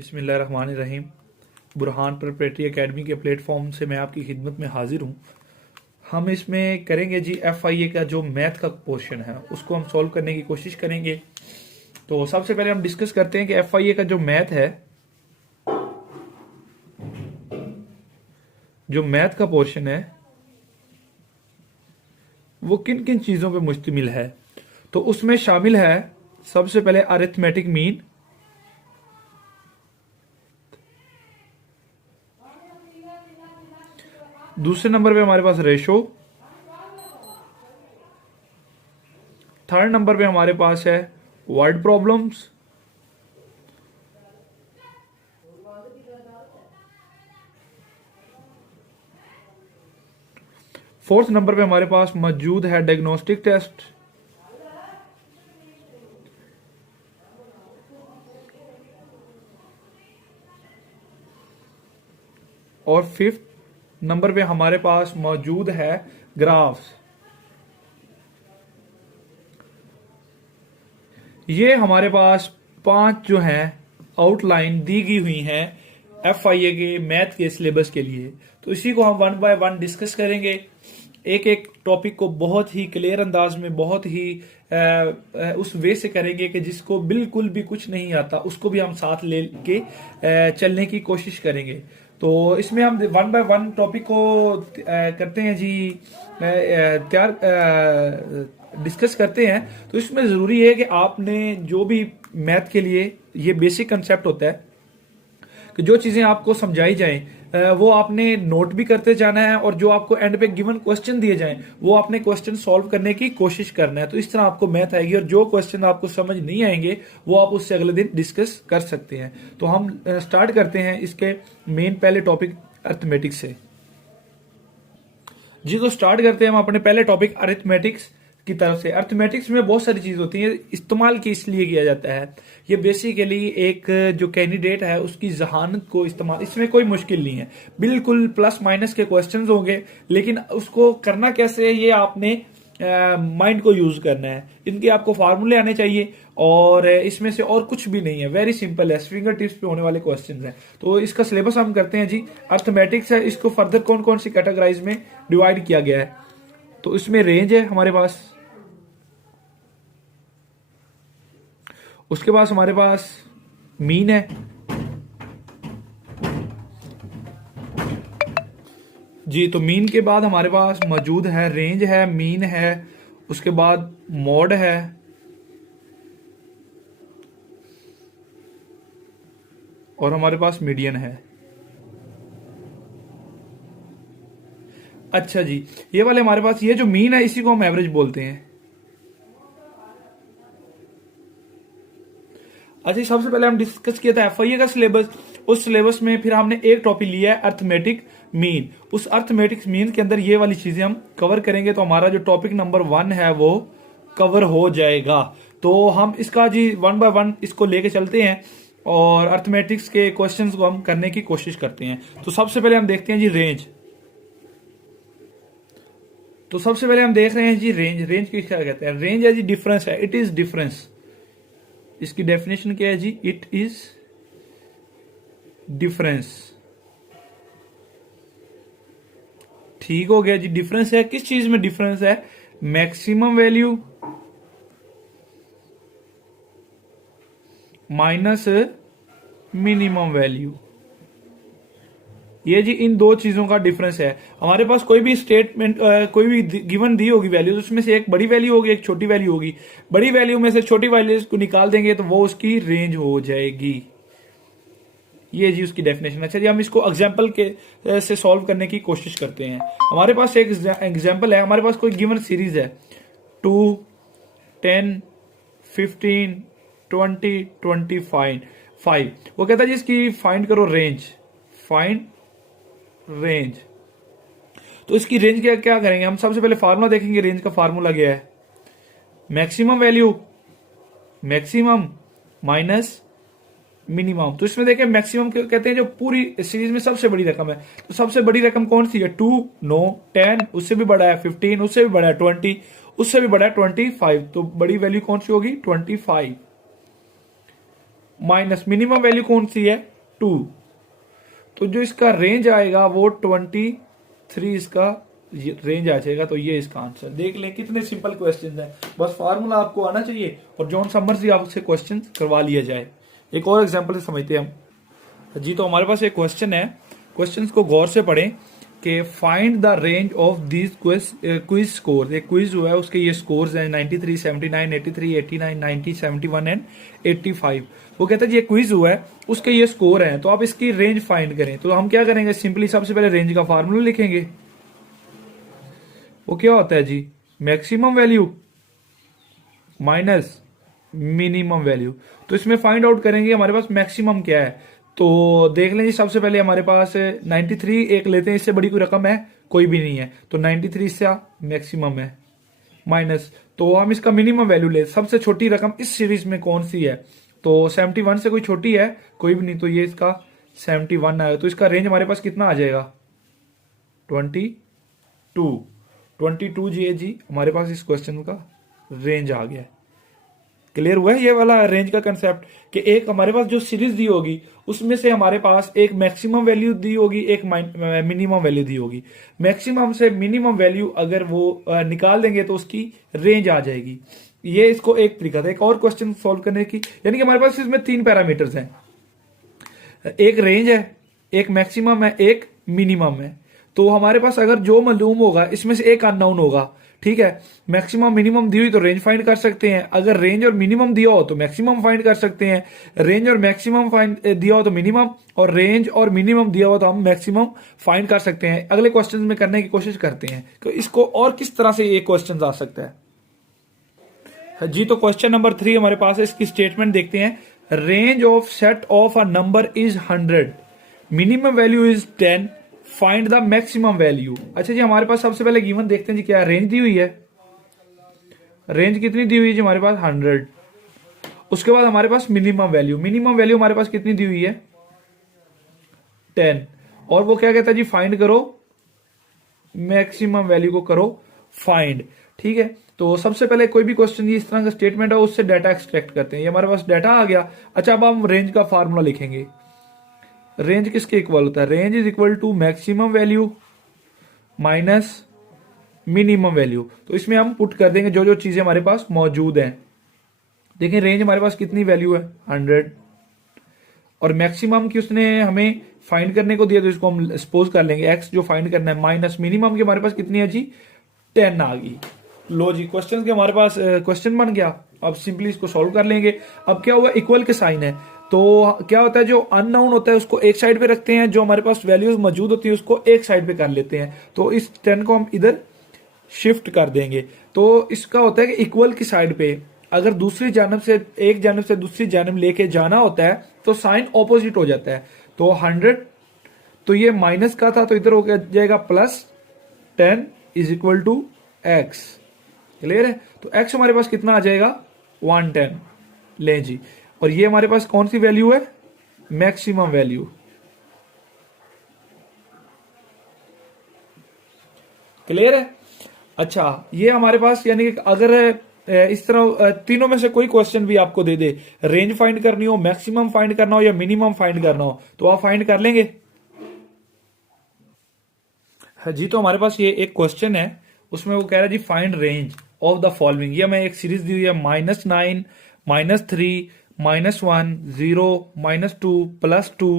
बिस्मिल्लाहिर्रहमानिर्रहीम। Burhan preparatory academy के platform से मैं आपकी खिदमत में हाजिर हूँ। हम इसमें करेंगे जी FIA का जो मैथ का पोर्शन है उसको हम सॉल्व करने की कोशिश करेंगे। तो सबसे पहले हम डिस्कस करते हैं कि FIA का जो मैथ है, जो मैथ का पोर्शन है वो किन किन चीज़ों पे मुश्तमिल है। तो उसमें शामिल है सबसे पहले अरिथमेटिक मीन, दूसरे नंबर पे हमारे पास रेशो, थर्ड नंबर पे हमारे पास है वर्ड प्रॉब्लम्स, फोर्थ नंबर पे हमारे पास मौजूद है डायग्नोस्टिक टेस्ट, और फिफ्थ नंबर पे हमारे पास मौजूद है ग्राफ्स। ये हमारे पास 5 जो हैं आउटलाइन दी गई हुई हैं FIA के मैथ के सिलेबस के लिए। तो इसी को हम वन बाय वन डिस्कस करेंगे, एक एक टॉपिक को बहुत ही क्लियर अंदाज में, बहुत ही उस वे से करेंगे कि जिसको बिल्कुल भी कुछ नहीं आता उसको भी हम साथ ले के चलने की कोशिश करेंगे। तो इसमें हम वन बाय वन टॉपिक को करते हैं जी, तैयार डिस्कस करते हैं। तो इसमें ज़रूरी है कि आपने जो भी मैथ के लिए ये बेसिक कंसेप्ट होता है कि जो चीज़ें आपको समझाई जाएं वो आपने नोट भी करते जाना है, और जो आपको एंड पे गिवन क्वेश्चन दिए जाएं वो आपने क्वेश्चन सॉल्व करने की कोशिश करना है। तो इस तरह आपको मैथ आएगी, और जो क्वेश्चन आपको समझ नहीं आएंगे वो आप उससे अगले दिन डिस्कस कर सकते हैं। तो हम स्टार्ट करते हैं इसके मेन पहले टॉपिक अरिथमेटिक्स से जी। तो स्टार्ट करते हैं हम अपने पहले टॉपिक अरिथमेटिक्स की तरफ से। अरिथमेटिक्स में बहुत सारी चीज होती है, इस्तेमाल इसलिए किया जाता है, ये बेसिकली एक जो कैंडिडेट है उसकी जहानत को इस्तेमाल, इसमें कोई मुश्किल नहीं है, बिल्कुल प्लस माइनस के क्वेश्चंस होंगे, लेकिन उसको करना कैसे है ये आपने माइंड को यूज करना है। इनके आपको फार्मूले आने चाहिए, और इसमें से और कुछ भी नहीं है, वेरी सिंपल है, फिंगर टिप्स पे होने वाले क्वेश्चंस हैं। तो इसका सिलेबस हम करते हैं जी। अरिथमेटिक्स है, इसको फर्दर कौन कौन सी कैटेगराइज में डिवाइड किया गया है। तो इसमें रेंज है हमारे पास, उसके बाद हमारे पास मीन है जी। तो मीन के बाद हमारे पास मौजूद है रेंज है, मीन है, उसके बाद मॉड है, और हमारे पास मीडियन है। अच्छा जी, ये वाले हमारे पास, ये जो मीन है इसी को हम एवरेज बोलते हैं। अच्छा, सबसे पहले हम डिस्कस किया था FIA का सिलेबस। उस सिलेबस में फिर हमने एक टॉपिक लिया है अरिथमेटिक मीन। उस अरिथमेटिक मीन के अंदर ये वाली चीजें हम कवर करेंगे, तो हमारा जो टॉपिक नंबर 1 है वो कवर हो जाएगा। तो हम इसका जी वन बाय वन इसको लेके चलते हैं, और अरिथमेटिक्स के क्वेश्चंस को हम करने की कोशिश करते हैं। तो सबसे पहले हम देखते हैं जी रेंज। तो सबसे पहले हम देख रहे हैं जी रेंज। रेंज की क्या कहते हैं? रेंज है जी डिफरेंस है, इट इज डिफरेंस। इसकी डेफिनेशन क्या है जी? It is difference. ठीक हो गया जी। डिफरेंस है, किस चीज में डिफरेंस है? Maximum value minus minimum value, ये जी इन दो चीजों का डिफरेंस है। हमारे पास कोई भी स्टेटमेंट, कोई भी गिवन दी होगी वैल्यू, तो उसमें से एक बड़ी वैल्यू होगी, एक छोटी वैल्यू होगी। बड़ी वैल्यू में से छोटी वैल्यू को निकाल देंगे तो वो उसकी रेंज हो जाएगी। ये जी उसकी डेफिनेशन। अच्छा जी, हम इसको एग्जाम्पल के से सॉल्व करने की कोशिश करते हैं। हमारे पास एक एग्जाम्पल है, हमारे पास कोई गिवन सीरीज है 2, 10, 15, 20, 25। वो कहता है जी इसकी फाइंड करो रेंज, फाइंड रेंज। तो इसकी रेंज क्या क्या करेंगे हम? सबसे पहले फार्मूला देखेंगे। रेंज का फार्मूला क्या है? Maximum value, maximum minus minimum. तो इसमें देखें मैक्सिमम कहते हैं जो पूरी सीरीज में सबसे बड़ी रकम है। तो सबसे बड़ी रकम कौन सी है? 2, नो, 10, उससे भी बड़ा है 15, उससे भी बड़ा है 20, उससे भी बड़ा है 25। तो बड़ी वैल्यू कौन सी होगी? 25। माइनस मिनिमम वैल्यू कौन सी है? टू। तो जो इसका रेंज आएगा वो 23 इसका रेंज आ जाएगा। तो ये इसका आंसर। देख लें कितने सिंपल क्वेश्चन है, बस फार्मूला आपको आना चाहिए और जॉन समर से आपसे क्वेश्चन करवा लिया जाए। एक और एग्जांपल से समझते हैं हम जी। तो हमारे पास एक क्वेश्चन है, क्वेश्चन को गौर से पढ़ें कि find the range of these quiz score. एक क्विज हुआ है, उसके ये स्कोर्स हैं 93, 79, 83, 89, 90, 71 एंड 85। वो कहता है ये क्विज हुआ है, उसके ये स्कोर हैं, तो आप इसकी रेंज फाइंड करें। तो हम क्या करेंगे, सिंपली सबसे पहले रेंज का फार्मूला लिखेंगे। वो क्या होता है जी, maximum value minus minimum value. तो इसमें फाइंड आउट करेंगे हमारे पास मैक्सिमम क्या है। तो देख लें जी, सबसे पहले हमारे पास 93 एक लेते हैं, इससे बड़ी कोई रकम है कोई भी नहीं है, तो 93 इससे मैक्सिमम है, माइनस तो हम इसका मिनिमम वैल्यू ले। सबसे छोटी रकम इस सीरीज में कौन सी है, तो 71 से कोई छोटी है कोई भी नहीं, तो ये इसका 71 आएगा। तो इसका रेंज हमारे पास कितना आ जाएगा, 22 जी हमारे पास इस क्वेश्चन का रेंज आ गया। क्लियर हुआ है ये वाला रेंज का कंसेप्ट, कि एक हमारे पास जो सीरीज दी होगी उसमें से हमारे पास एक मैक्सिमम वैल्यू दी होगी, एक मिनिमम वैल्यू दी होगी। मैक्सिमम से मिनिमम वैल्यू अगर वो निकाल देंगे तो उसकी रेंज आ जाएगी। ये इसको एक तरीका था एक और क्वेश्चन सॉल्व करने की। यानी कि हमारे पास इसमें 3 पैरामीटर्स हैं, एक रेंज है, एक मैक्सिमम है, एक मिनिमम है। तो हमारे पास अगर जो मालूम होगा इसमें से एक अननोन होगा, ठीक है। मैक्सिमम मिनिमम दी हुई तो रेंज फाइंड कर सकते हैं, अगर रेंज और मिनिमम दिया हो तो मैक्सिमम फाइंड कर सकते हैं, रेंज और मैक्सिमम फाइंड दिया हो तो मिनिमम, और रेंज और मिनिमम दिया हो तो हम मैक्सिमम फाइंड कर सकते हैं। अगले क्वेश्चन में करने की कोशिश करते हैं तो इसको और किस तरह से ये क्वेश्चन आ सकता है जी। तो क्वेश्चन नंबर 3 हमारे पास है, इसकी स्टेटमेंट देखते हैं। Range of set of a number is 100, minimum value is 10, find the maximum value. अच्छा जी, हमारे पास सबसे पहले गिवन देखते हैं जी, क्या रेंज दी हुई है। रेंज कितनी दी हुई है जी हमारे पास, 100। उसके बाद हमारे पास मिनिमम वैल्यू हमारे पास कितनी दी हुई है, 10। और वो क्या कहता है जी, फाइंड करो मैक्सिमम वैल्यू को करो फाइंड, ठीक है। तो सबसे पहले कोई भी क्वेश्चन इस तरह का स्टेटमेंट है उससे डाटा एक्सट्रैक्ट करते हैं। ये हमारे पास डाटा आ गया। अच्छा, अब हम रेंज का फार्मूला लिखेंगे। रेंज किसके इक्वल होता है, range is equal to maximum value minus minimum value. तो इसमें हम पुट कर देंगे जो जो चीजें हमारे पास मौजूद हैं। देखिए रेंज हमारे पास कितनी वैल्यू है, 100, और मैक्सिमम की उसने हमें फाइंड करने को दिया, तो इसको हम सपोज कर लेंगे x जो फाइंड करना है, माइनस मिनिमम की हमारे पास कितनी है जी, 10 आ गई। लो जी, क्वेश्चन के हमारे पास क्वेश्चन बन गया। अब सिंपली इसको सॉल्व कर लेंगे। अब क्या हुआ, इक्वल के साइन है, तो क्या होता है जो अननाउन होता है उसको एक साइड पे रखते हैं, जो हमारे पास वैल्यूज मौजूद होती है उसको एक साइड पे कर लेते हैं। तो इस 10 को हम इधर शिफ्ट कर देंगे। तो इसका होता है कि इक्वल की साइड पे अगर दूसरी जानब से एक जानब से दूसरी जानब लेके जाना होता है तो साइन ऑपोजिट हो जाता है। तो 100, तो ये माइनस का था तो इधर हो जाएगा plus 10 is equal to X. Clear है। तो x हमारे पास कितना आ जाएगा, 110 ले जी। और ये हमारे पास कौन सी वैल्यू है, मैक्सिमम वैल्यू। क्लियर है। अच्छा, ये हमारे पास यानी कि अगर इस तरह तीनों में से कोई क्वेश्चन भी आपको दे दे, रेंज फाइंड करनी हो, मैक्सिमम फाइंड करना हो या मिनिमम फाइंड करना हो, तो आप फाइंड कर लेंगे। जी, तो हमारे पास ये एक क्वेश्चन है, उसमें वो कह रहा है जी find range of the following. ये हमें एक सीरीज दी हुई है, -9, -3, -1, 0, -2, +2,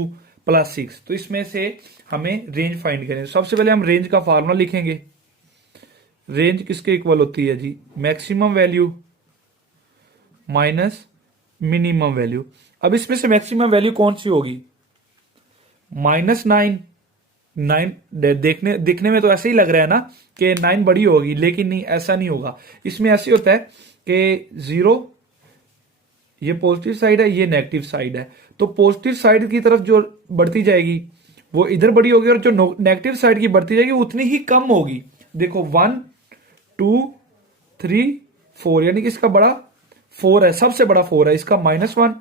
+6। तो इसमें से हमें रेंज फाइंड करें। सबसे पहले हम रेंज का फार्मूला लिखेंगे। रेंज किसके इक्वल होती है जी, maximum value minus minimum value. अब इसमें से मैक्सिमम वैल्यू कौन सी होगी, -9। 9 दिखने में तो ऐसे ही लग रहा है ना कि 9 बड़ी होगी, लेकिन नहीं, ऐसा नहीं होगा। इसमें ऐसे होता है कि 0 ये पॉजिटिव साइड है, ये नेगेटिव साइड है, तो पॉजिटिव साइड की तरफ जो बढ़ती जाएगी वो इधर बड़ी होगी, और जो नेगेटिव साइड की बढ़ती जाएगी वो उतनी ही कम होगी। देखो 1, 2, 3, 4, यानी कि इसका बड़ा 4 है, सबसे बड़ा 4 है, इसका -1,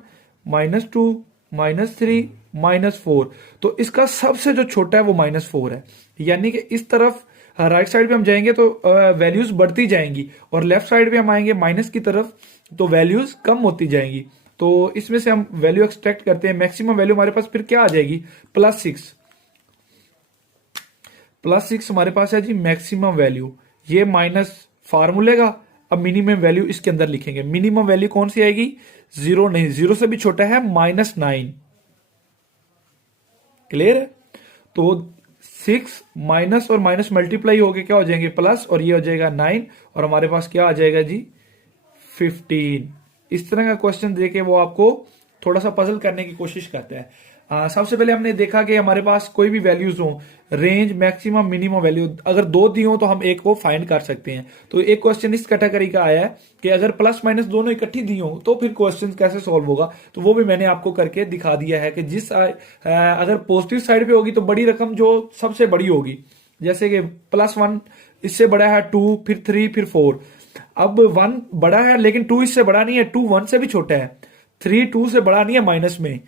-2, -3, -4। तो इसका सबसे जो छोटा है वो -4 है। यानी कि इस तरफ राइट साइड पे हम जाएंगे तो वैल्यूज बढ़ती जाएंगी, और लेफ्ट साइड पे हम आएंगे माइनस की तरफ तो वैल्यूज कम होती जाएंगी। तो इसमें से हम वैल्यू एक्सट्रैक्ट करते हैं। मैक्सिमम वैल्यू हमारे पास फिर क्या आ जाएगी, +6। +6 हमारे पास है जी मैक्सिमम वैल्यू, ये माइनस फार्मूले का। अब मिनिमम वैल्यू इसके अंदर लिखेंगे। मिनिमम वैल्यू कौन सी आएगी, 0 नहीं, 0 से भी छोटा है, -9। क्लियर है। तो 6 माइनस और माइनस मल्टीप्लाई होके क्या हो जाएंगे, प्लस, और ये हो जाएगा 9, और हमारे पास क्या आ जाएगा जी 15। इस तरह का क्वेश्चन देके वो आपको थोड़ा सा पजल करने की कोशिश करता है। सबसे पहले हमने देखा कि हमारे पास कोई भी वैल्यूज हो, रेंज, मैक्सिमम, मिनिमम वैल्यू, अगर दो दी हो तो हम एक को फाइंड कर सकते हैं। तो एक क्वेश्चन इस कैटेगरी का आया है कि अगर प्लस माइनस दोनों इकट्ठी दी हो तो फिर क्वेश्चन कैसे सॉल्व होगा, तो वो भी मैंने आपको करके दिखा दिया है कि अगर पॉजिटिव साइड पे होगी तो बड़ी रकम जो सबसे बड़ी होगी, जैसे कि +1 इससे बड़ा है 2, फिर 3, फिर 4। अब 1 बड़ा है लेकिन 2 इससे बड़ा नहीं है, 2 1 से भी छोटा है, 3 2 से बड़ा नहीं है माइनस में,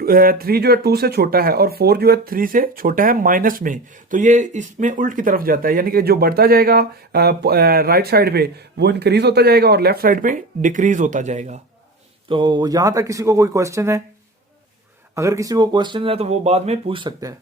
3 जो है 2 से छोटा है, और 4 जो है 3 से छोटा है माइनस में। तो ये इसमें उल्ट की तरफ जाता है, यानी कि जो बढ़ता जाएगा राइट साइड पे वो इंक्रीज होता जाएगा और लेफ्ट साइड पे डिक्रीज होता जाएगा। तो यहां तक किसी को कोई क्वेश्चन है? अगर किसी को क्वेश्चन है तो वो बाद में पूछ सकते हैं।